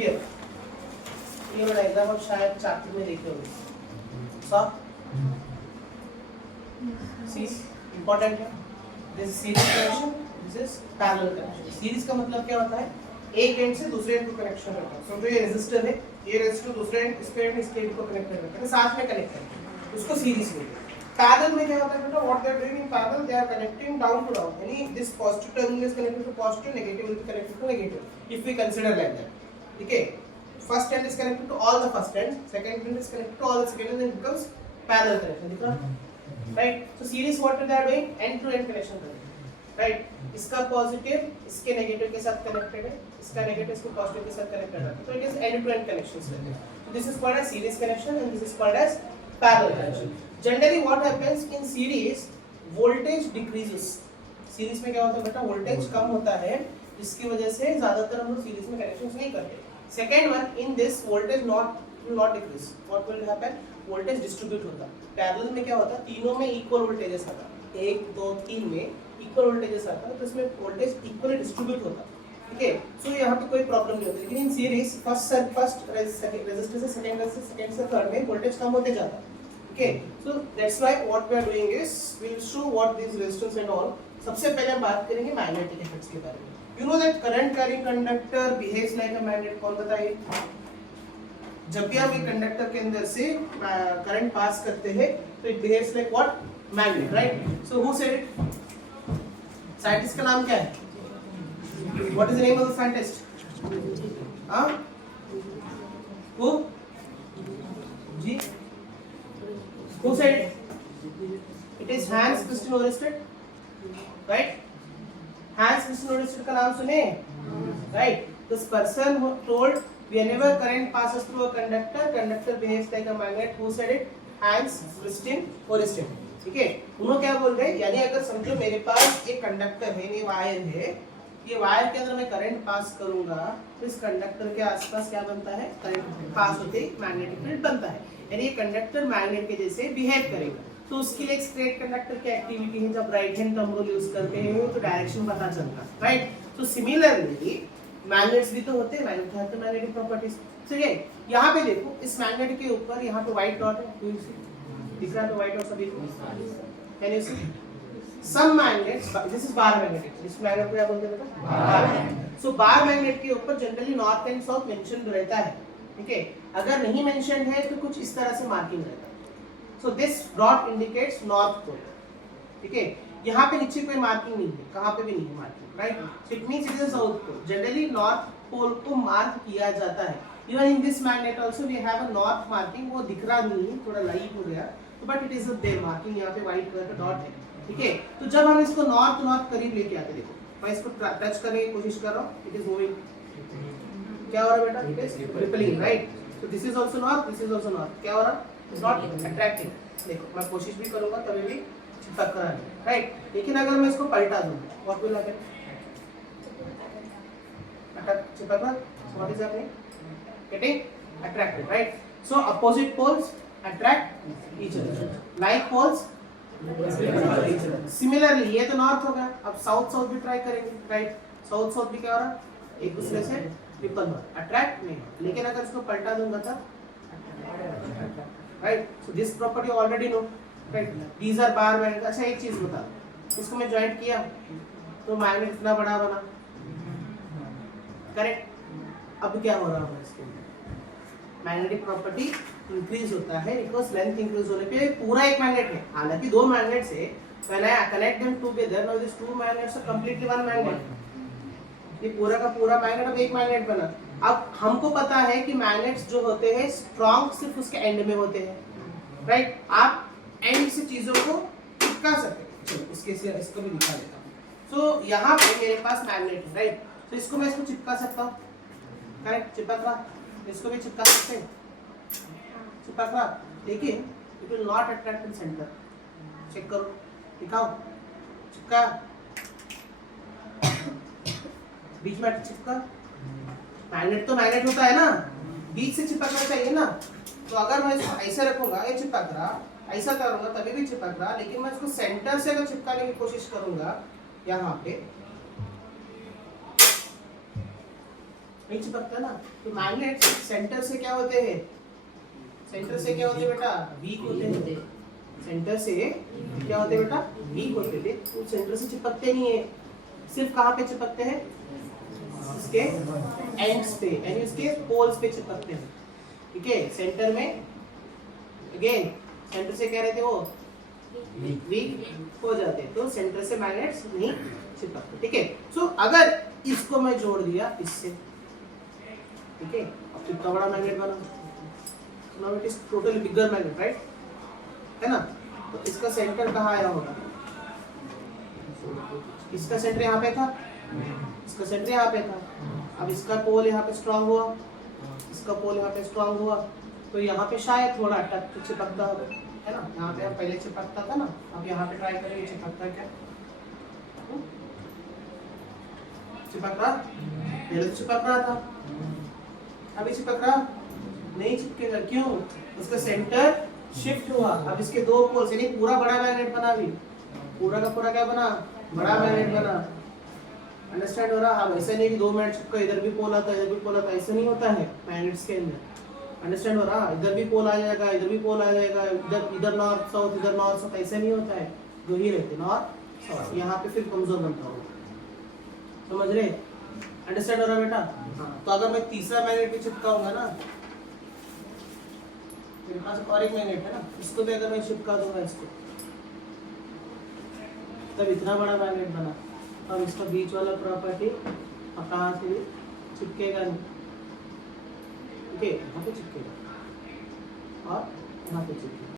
Here ये वाला diagram आप शायद चैप्टर में देखे होंगे। सो सी इंपॉर्टेंट है। This series connection, this is parallel connection. Series का मतलब क्या होता है? एक एंड से दूसरे एंड को कनेक्शन करना है। समझो ये रेजिस्टर है, ये रेजिस्टर दूसरे एंड इसके एंड इसके एंड को कनेक्ट करना है, साथ में कनेक्ट करना है, उसको सीरीज बोलते हैं। पैरेलल में क्या होता है बेटा? What they are doing in parallel, they are connecting down to down, यानी this positive terminal is connected to positive, negative will be connected to negative if we consider like that. ठीक है, first end is connected to all the first end, second end is connected to all the second end, then becomes parallel connection. दिख रहा? Right. So series what they are doing? End to and connection कर रहे हैं। Right, इसका positive इसके negative के साथ connected है, इसका नेगेटिव इसके पॉजिटिव के साथ कनेक्टेड है, तो it is end to end connections. So this is called as series connection and this is called as parallel connection. Generally what happens in series, voltage decreases. Series में क्या होता है बेटा? वोल्टेज कम होता है, जिसकी वजह से ज्यादातर हम लोग सीरीज में कनेक्शंस नहीं करते। Second one, in this voltage will not decrease. What will happen? Voltage distribute होता है। पैरेलल में क्या होता है? तीनों में इक्वल वोल्टेजेस आता है, 1 2 3 में इक्वल वोल्टेजेस आता है, तो इसमें वोल्टेज इक्वली डिस्ट्रीब्यूट होता है। ठीक है, सो यहाँ पे कोई प्रॉब्लम नहीं होती। लेकिन इन सीरीज फर्स्ट रेजिस्टर से सेकंड से थर्ड में वोल्टेज कम होते जाता है। ठीक है, so that's why what we are doing is we will show what this resistance and all. सबसे पहले हम बात करेंगे मैग्नेटिक इफेक्ट्स के बारे में। You know that current carrying conductor behaves like a magnet. कौन बताइए? जब भी हम एक कंडक्टर के अंदर से करंट पास करते हैं तो it behaves like what? Magnet, right? So who said it? Scientist का नाम क्या है? What is the name of the scientist? Who? G. Who said it? It is Hans Christian Ørsted, right? Hans Christian Ørsted का नाम सुने? Right? This person who told whenever current passes through a conductor, conductor behaves like a magnet. Who said it? Hans Christian Ørsted. ठीक है, उन्होंने क्या बोल रहे हैं? यानी अगर समझो मेरे पास एक कंडक्टर है, ये वायर है, ये वायर के अंदर मैं करंट पास करूंगा तो इस कंडक्टर के आसपास क्या बनता है? करंट पास होते ही मैग्नेटिक फील्ड बनता है, यानी ये कंडक्टर मैग्नेट के जैसे बिहेव करेगा। तो उसके लिए एक स्ट्रेट कंडक्टर की एक्टिविटी है, जब right hand thumb rule use करते हैं तो डायरेक्शन पता चलता है, राइट? तो सिमिलरली मैग्नेट्स भी तो होते हैं, magnet have the magnetic properties. ठीक है, यहाँ पे देखो, इस मैग्नेट के ऊपर यहाँ पे व्हाइट डॉट है, दिख रहा है व्हाइट डॉट सभी को? Can you see? Some magnets, this is bar magnet. इस मैग्नेट को क्या बोलते हैं बेटा? Bar magnet. सो बार मैग्नेट के ऊपर generally north and south mention रहता है। ठीक है, अगर नहीं मेंशन है तो कुछ इस तरह से मार्किंग रहता है। So this dot indicates north pole. ठीक है, यहाँ पे नीचे कोई मार्किंग नहीं है, कहाँ पे भी नहीं है marking, right? So it means it is south pole. Generally north pole को मार्क किया जाता है। Even in this magnet also we have a north marking, वो दिख रहा नहीं है, थोड़ा लाइट हो गया, but it is a there marking, यहाँ पे व्हाइट कलर का डॉट है। ठीक है, तो जब हम इसको नॉर्थ करीब लेके आते, देखो मैं इसको टच करने की कोशिश कर रहा हूँ, इट इज मूविंग। क्या हो रहा है बेटा? It is repelling, right? So this is also north, this is also north. क्या हो रहा है? It's not attracting. देखो मैं कोशिश भी करूंगा तभी भी चिपक रहा है, राइट? लेकिन अगर मैं इसको पलटा दूं, व्हाट विल हैपन? चिपक रहा, what is happening? Getting attracted, right? So opposite poles attract each other, like poles similarly. ये तो नॉर्थ होगा, अब साउथ साउथ भी ट्राई करेंगे, राइट? साउथ साउथ भी क्या हो रहा है? एक दूसरे से रिपल हो, अट्रैक्ट नहीं। लेकिन अगर इसको पलटा दूंगा तो right? So this property already know, right? These are bar magnet. अच्छा एक चीज बता, इसको मैं ज्वाइंट किया तो मैग्नेट इतना बड़ा बना, करेक्ट? अब क्या हो रहा होगा इसके अंदर? मैग्नेटिक प्रॉपर्टी इंक्रीज होता है, बिकॉज लेंथ इंक्रीज होने पे पूरा एक मैग्नेट है, हालांकि दो मैग्नेट्स है, when I connect them together now this two magnets are completely one magnet. ये पूरा का पूरा मैग्नेट अब एक मैग्नेट बना। अब हमको पता है कि मैग्नेट्स जो होते हैं स्ट्रॉन्ग सिर्फ उसके एंड में होते हैं, राइट? आप एंड से चीजों को चिपका सकते हैं। चलो इसको भी दिखा देता हूँ। सो यहाँ पे मेरे पास मैग्नेट है, राइट? तो इसको मैं इसको चिपका सकता हूँ, करेक्ट? चिपक रहा, इसको भी चिपका सकते हैं, चिपक रहा, लेकिन it will not attract in centre. Check करो, दिखाओ, चिपका, बीच में चिपका। मैग्नेट तो मैग्नेट होता है ना, बीच से चिपकना चाहिए ना। तो अगर मैं इसको ऐसे रखूंगा, ये चिपक रहा, ऐसा करूंगा तभी भी चिपक रहा, लेकिन मैं इसको सेंटर से अगर चिपकाने की कोशिश करूंगा यहाँ पे, नहीं चिपकता ना। तो मैग्नेट सेंटर से क्या होते हैं, सेंटर से क्या होते हैं बेटा, वीक होते हैं। सेंटर से क्या होते हैं बेटा, वीक होते थे। तो सेंटर से चिपकते नहीं है, सिर्फ कहाँ पे चिपकते हैं, इसके एंड्स पे यानी इसके पोल्स पे चिपकते हैं। ठीक है, सेंटर में अगेन सेंटर से क्या रहते वो वीक हो जाते हैं, तो सेंटर से मैग्नेट्स नहीं चिपकते। ठीक है, सो अगर इसको मैं जोड़ दिया इससे, ठीक है, अब कितना बड़ा मैग्नेट बना, now it is totally bigger magnet, right, है ना। तो इसका सेंटर कहाँ आया होगा, इसका सेंटर यहाँ पे था, इसका सेंटर यहाँ पे था। अब इसका पोल यहाँ पे स्ट्रांग हुआ, इसका पोल यहाँ पे स्ट्रांग हुआ, तो यहाँ पे शायद थोड़ा टच चिपकता होगा, है ना। यहाँ पे अब पहले चिपकता था ना, अब यहाँ पे ट्राई करेंगे चिपकता क्या, चिपक रहा, पहले तो चिपक रहा था, अभी चिपक रहा नहीं, चिपकेगा क्यों, उसका सेंटर शिफ्ट हुआ। अब इसके दो पोल्स यानी पूरा बड़ा मैग्नेट बना, भी पूरा का पूरा क्या बना, बड़ा मैग्नेट बना। अंडरस्टैंड हो रहा। अब ऐसा नहीं कि दो मैग्नेट चिपका, इधर भी पोल आता है इधर भी पोल आता है, ऐसा नहीं होता है मैग्नेट्स के अंदर। अंडरस्टैंड हो रहा, इधर भी पोल आ जाएगा इधर भी पोल आ जाएगा, इधर नॉर्थ साउथ इधर नॉर्थ साउथ, ऐसा नहीं होता है, दो ही रहते नॉर्थ साउथ। यहाँ पे फिर कमजोर बनता होगा, समझ रहे, अंडरस्टैंड हो रहा बेटा। तो अगर मैं तीसरा मैग्नेट भी चिपकाऊंगा ना, मेरे पास और एक मैग्नेट है ना, इसको भी अगर मैं चिपका दूंगा इसको, तब इतना बड़ा मैग्नेट बना। अब इसका बीच वाला प्रॉपर्टी कहाँ से चिपकेगा नहीं, ठीक है, यहाँ पे चिपकेगा और यहाँ पे चिपकेगा।